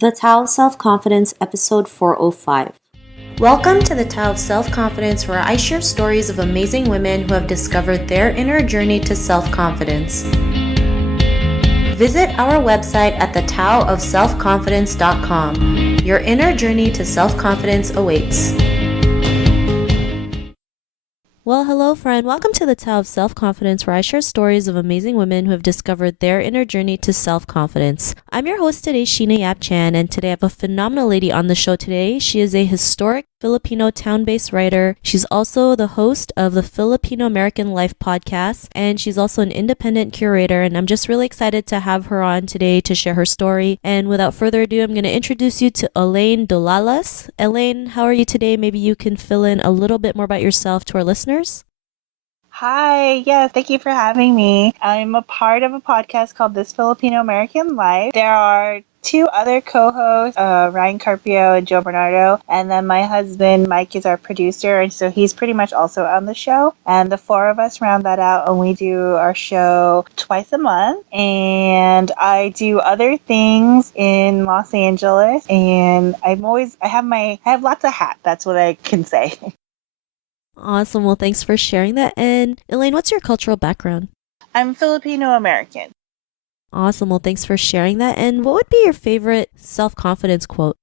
The Tao of Self-Confidence, episode 405. Welcome to the Tao of Self-Confidence, where I share stories of amazing women who have discovered their inner journey to self-confidence. Visit our website at thetaoofselfconfidence.com. Your inner journey to self-confidence awaits. Well, hello, friend. Welcome to the Tao of Self-Confidence, where I share stories of amazing women who have discovered their inner journey to self-confidence. I'm your host today, Sheena Yap Chan, and today I have a phenomenal lady on the show today. She is a historic Filipinotown-based writer. She's also the host of the Filipino American Life podcast, and she's also an independent curator, and I'm just really excited to have her on today to share her story. And without further ado, I'm going to introduce you to Elaine Dolalas. Elaine, how are you today? Maybe you can fill in a little bit more about yourself to our listeners. Hi, yes, thank you for having me. I'm a part of a podcast called This Filipino American Life. There are two other co-hosts, Ryan Carpio and Joe Bernardo, and then my husband Mike is our producer, and so he's pretty much also on the show. And the four of us round that out, and we do our show twice a month. And I do other things in Los Angeles, and I have lots of hats. That's what I can say. Awesome. Well, thanks for sharing that. And Elaine, what's your cultural background? I'm Filipino American. Awesome. Well, thanks for sharing that. And what would be your favorite self-confidence quote?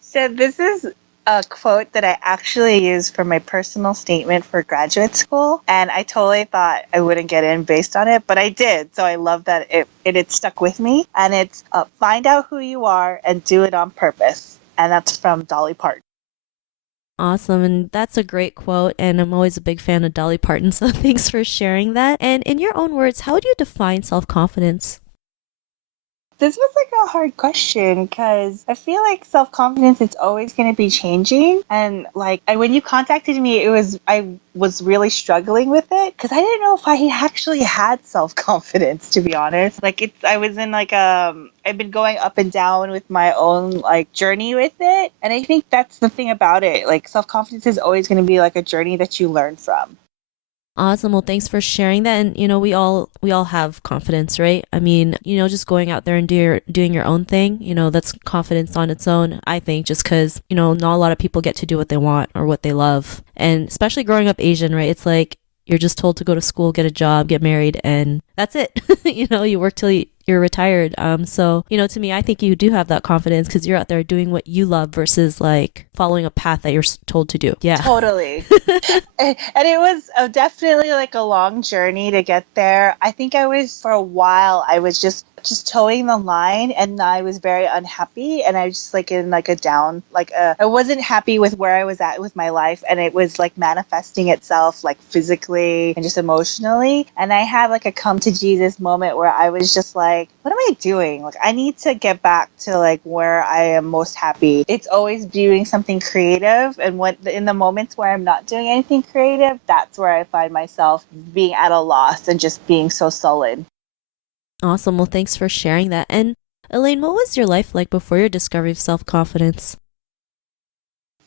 So this is a quote that I actually used for my personal statement for graduate school, and I totally thought I wouldn't get in based on it, but I did. So I love that it stuck with me, and it's find out who you are and do it on purpose, and that's from Dolly Parton. Awesome. And that's a great quote. And I'm always a big fan of Dolly Parton. So thanks for sharing that. And in your own words, how would you define self-confidence? This was like a hard question because I feel like self-confidence is always going to be changing. And when you contacted me, I was really struggling with it because I didn't know if I actually had self-confidence, to be honest. I've been going up and down with my own journey with it. And I think that's the thing about it. Like, self-confidence is always going to be like a journey that you learn from. Awesome. Well, thanks for sharing that. And, we all have confidence, right? I mean, just going out there and doing your own thing, that's confidence on its own, I think, just because, not a lot of people get to do what they want or what they love. And especially growing up Asian, right? It's like you're just told to go to school, get a job, get married, and that's it. You work till you're retired. So, to me, I think you do have that confidence because you're out there doing what you love versus following a path that you're told to do. Yeah. Totally. And it was definitely a long journey to get there. I think for a while, I was just towing the line, and I was very unhappy, and I was just in a down, I wasn't happy with where I was at with my life, and it was manifesting itself physically and just emotionally. And I had a come to Jesus moment where I was just what am I doing? I need to get back to where I am most happy. It's always doing something creative, and in the moments where I'm not doing anything creative, that's where I find myself being at a loss and just being so sullen. Awesome. Well, thanks for sharing that. And Elaine, what was your life like before your discovery of self-confidence?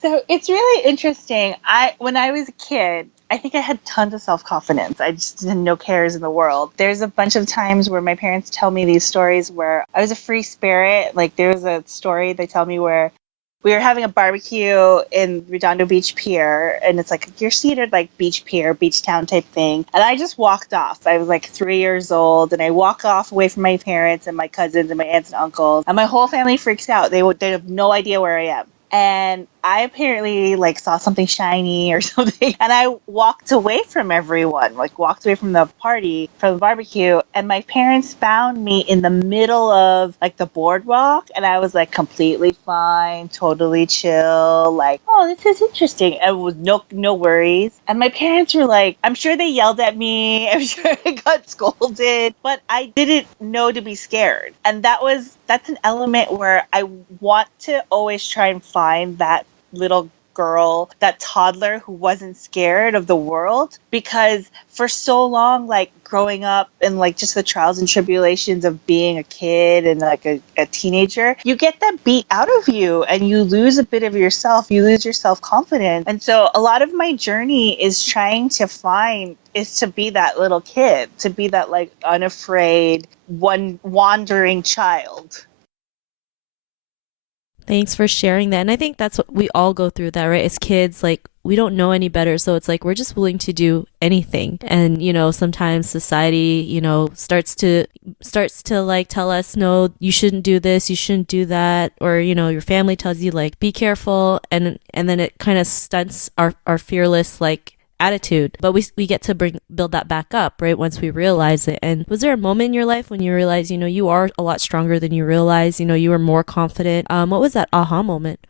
So it's really interesting. When I was a kid, I think I had tons of self-confidence. I just didn't no cares in the world. There's a bunch of times where my parents tell me these stories where I was a free spirit. There was a story they tell me where we were having a barbecue in Redondo Beach Pier, and it's you're seated beach pier, beach town type thing. And I just walked off. I was 3 years old, and I walk off away from my parents and my cousins and my aunts and uncles. And my whole family freaks out. They have no idea where I am. And I apparently saw something shiny or something, and I walked away from everyone, walked away from the party, from the barbecue, and my parents found me in the middle of the boardwalk, and I was completely fine, totally chill, oh, this is interesting, and with no worries. And my parents were I'm sure they yelled at me, I'm sure I got scolded, but I didn't know to be scared. And that's an element where I want to always try and find that little girl, that toddler who wasn't scared of the world, because for so long, growing up and just the trials and tribulations of being a kid and a teenager, you get that beat out of you and you lose a bit of yourself, you lose your self-confidence. And so a lot of my journey is to be that little kid, to be that unafraid, wandering child. Thanks for sharing that. And I think that's what we all go through that, right? As kids, like we don't know any better. So it's like we're just willing to do anything. And, sometimes society, starts to like tell us, no, you shouldn't do this, you shouldn't do that. Or, your family tells you like, be careful. And then it kind of stunts our fearless like attitude, but we get to build that back up, right, once we realize it. And was there a moment in your life when you realized you are a lot stronger than you realize, you were more confident? What was that aha moment?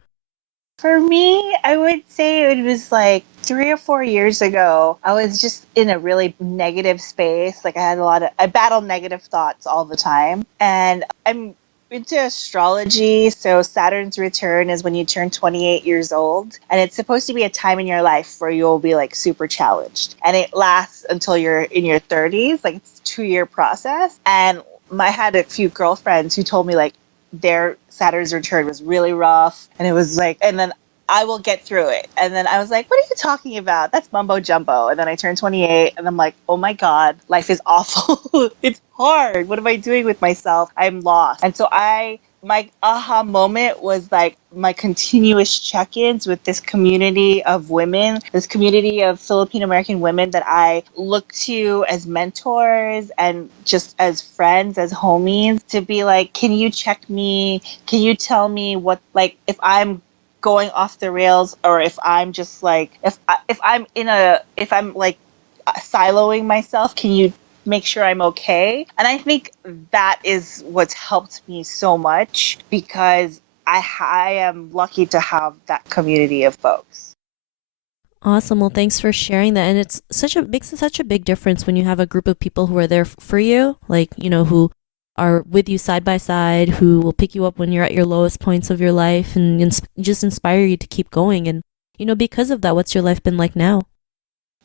For me, I would say it was like 3 or 4 years ago. I was just in a really negative space. Like I battled negative thoughts all the time. And I'm into astrology. So Saturn's return is when you turn 28 years old. And it's supposed to be a time in your life where you'll be like super challenged. And it lasts until you're in your 30s. Like it's a 2-year process. And I had a few girlfriends who told me like, their Saturn's return was really rough. And it was like, and then I will get through it. And then I was like, what are you talking about? That's mumbo jumbo. And then I turned 28 and I'm like, oh my God, life is awful. It's hard. What am I doing with myself? I'm lost. And so my aha moment was like my continuous check-ins with this community of women, this community of Filipino American women that I look to as mentors and just as friends, as homies, to be like, can you check me? Can you tell me what, like, if I'm going off the rails, or if I'm just like, if I'm like siloing myself, can you make sure I'm okay? And I think that is what's helped me so much, because I am lucky to have that community of folks. Awesome. Well, thanks for sharing that. And it's makes such a big difference when you have a group of people who are there for you, like, who are with you side by side, who will pick you up when you're at your lowest points of your life and just inspire you to keep going. And, because of that, what's your life been like now?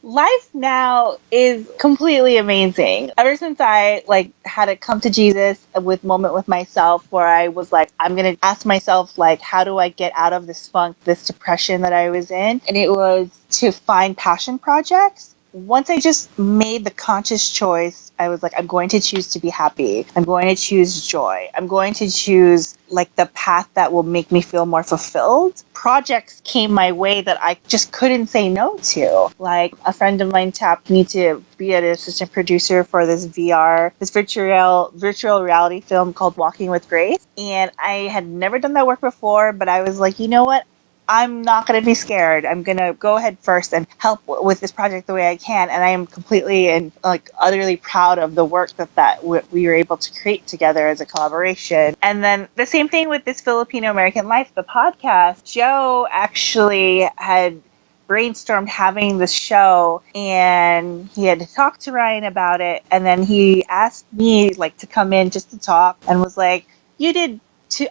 Life now is completely amazing. Ever since I like had a come to Jesus with moment with myself, where I was like, I'm going to ask myself, like, how do I get out of this funk, this depression that I was in? And it was to find passion projects. Once I just made the conscious choice, I was like, I'm going to choose to be happy. I'm going to choose joy. I'm going to choose like the path that will make me feel more fulfilled. Projects came my way that I just couldn't say no to. Like a friend of mine tapped me to be an assistant producer for this virtual reality film called Walking with Grace. And I had never done that work before, but I was like, you know what? I'm not going to be scared. I'm going to go ahead first and help with this project the way I can. And I am completely and like utterly proud of the work that we were able to create together as a collaboration. And then the same thing with this Filipino American Life, the podcast. Joe actually had brainstormed having this show, and he had talked to Ryan about it. And then he asked me like to come in just to talk, and was like,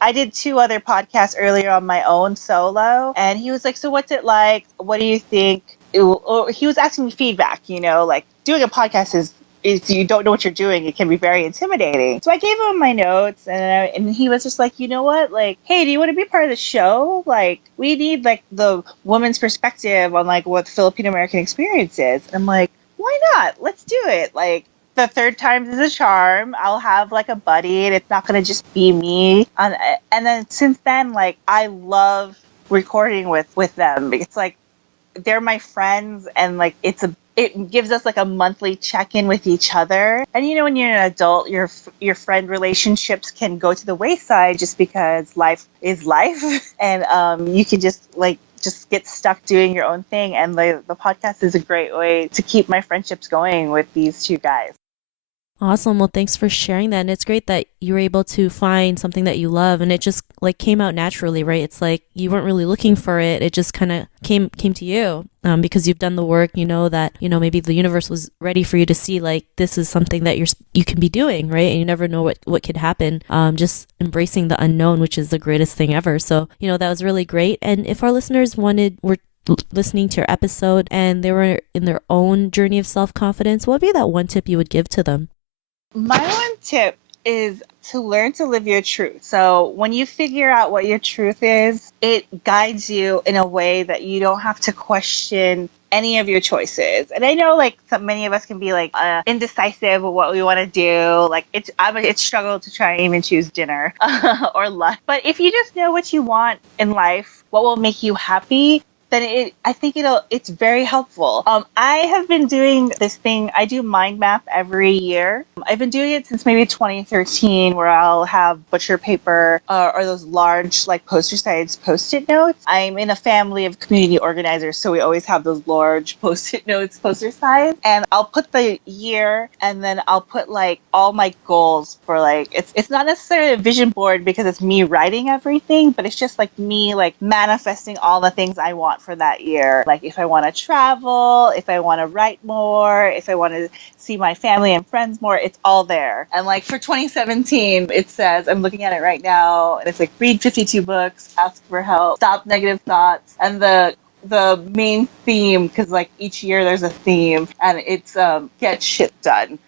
I did 2 other podcasts earlier on my own solo. And he was like, so what's it like? What do you think? He was asking me feedback, like doing a podcast is, if you don't know what you're doing, it can be very intimidating. So I gave him my notes, and he was just like, you know what? Like, hey, do you want to be part of the show? Like, we need like the woman's perspective on like what the Filipino American experience is. And I'm like, why not? Let's do it. Like, the third time is a charm. I'll have like a buddy, and it's not going to just be me. And then since then, like, I love recording with them. It's like they're my friends, and like it gives us like a monthly check-in with each other. And when you're an adult, your friend relationships can go to the wayside just because life is life, and you can just get stuck doing your own thing. And the podcast is a great way to keep my friendships going with these 2 guys. Awesome. Well, thanks for sharing that. And it's great that you were able to find something that you love, and it just like came out naturally, right? It's like you weren't really looking for it. It just kind of came to you because you've done the work, that, maybe the universe was ready for you to see like this is something that you can be doing, right? And you never know what could happen. Just embracing the unknown, which is the greatest thing ever. So, that was really great. And if our listeners were listening to your episode and they were in their own journey of self-confidence, what would be that one tip you would give to them? My one tip is to learn to live your truth. So when you figure out what your truth is, it guides you in a way that you don't have to question any of your choices. And I know like many of us can be like indecisive of what we want to do. Like it's struggle to try and even choose dinner or lunch. But if you just know what you want in life, what will make you happy, then I think it's very helpful. I have been doing this thing. I do mind map every year. I've been doing it since maybe 2013, where I'll have butcher paper or those large like poster size Post-it notes. I'm in a family of community organizers, so we always have those large Post-it notes, poster size. And I'll put the year, and then I'll put like all my goals for like it's not necessarily a vision board because it's me writing everything, but it's just like me like manifesting all the things I want for that year. Like if I want to travel, if I want to write more, if I want to see my family and friends more, it's all there. And like for 2017, it says, I'm looking at it right now, and it's like read 52 books, ask for help, stop negative thoughts, and the main theme, because like each year there's a theme, and it's get shit done.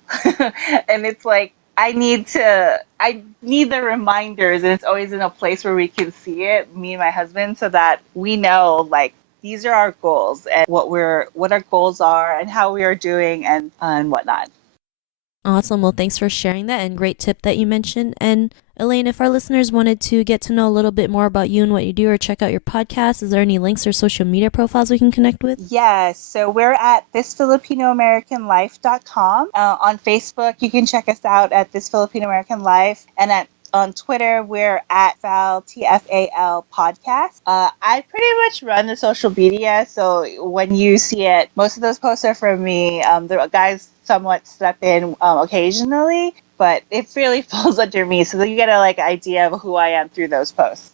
And it's like I need the reminders, and it's always in a place where we can see it, me and my husband, so that we know like these are our goals and what our goals are and how we are doing and whatnot. Awesome. Well, thanks for sharing that, and great tip that you mentioned. And Elaine, if our listeners wanted to get to know a little bit more about you and what you do, or check out your podcast, is there any links or social media profiles we can connect with? Yes. So we're at thisfilipinoamericanlife.com. On Facebook, you can check us out at This Filipino American Life, and on Twitter, we're at TFAL podcast. I pretty much run the social media, so when you see it, most of those posts are from me. The guys somewhat step in occasionally, but it really falls under me, so that you get a idea of who I am through those posts.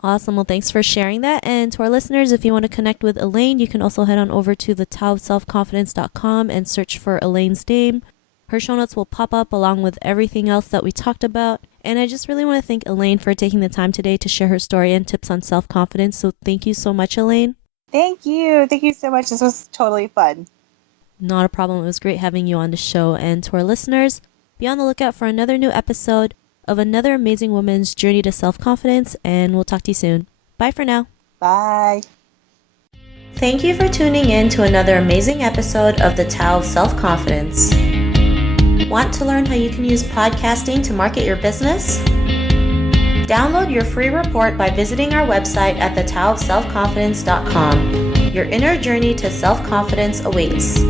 Awesome. Well, thanks for sharing that. And to our listeners, if you want to connect with Elaine, you can also head on over to thetowofselfconfidence.com and search for Elaine's name. Her show notes will pop up along with everything else that we talked about. And I just really want to thank Elaine for taking the time today to share her story and tips on self-confidence. So thank you so much, Elaine. Thank you. Thank you so much. This was totally fun. Not a problem. It was great having you on the show. And to our listeners, be on the lookout for another new episode of another amazing woman's journey to self-confidence. And we'll talk to you soon. Bye for now. Bye. Thank you for tuning in to another amazing episode of the Tao of Self-Confidence. Want to learn how you can use podcasting to market your business? Download your free report by visiting our website at thetowofselfconfidence.com. Your inner journey to self-confidence awaits.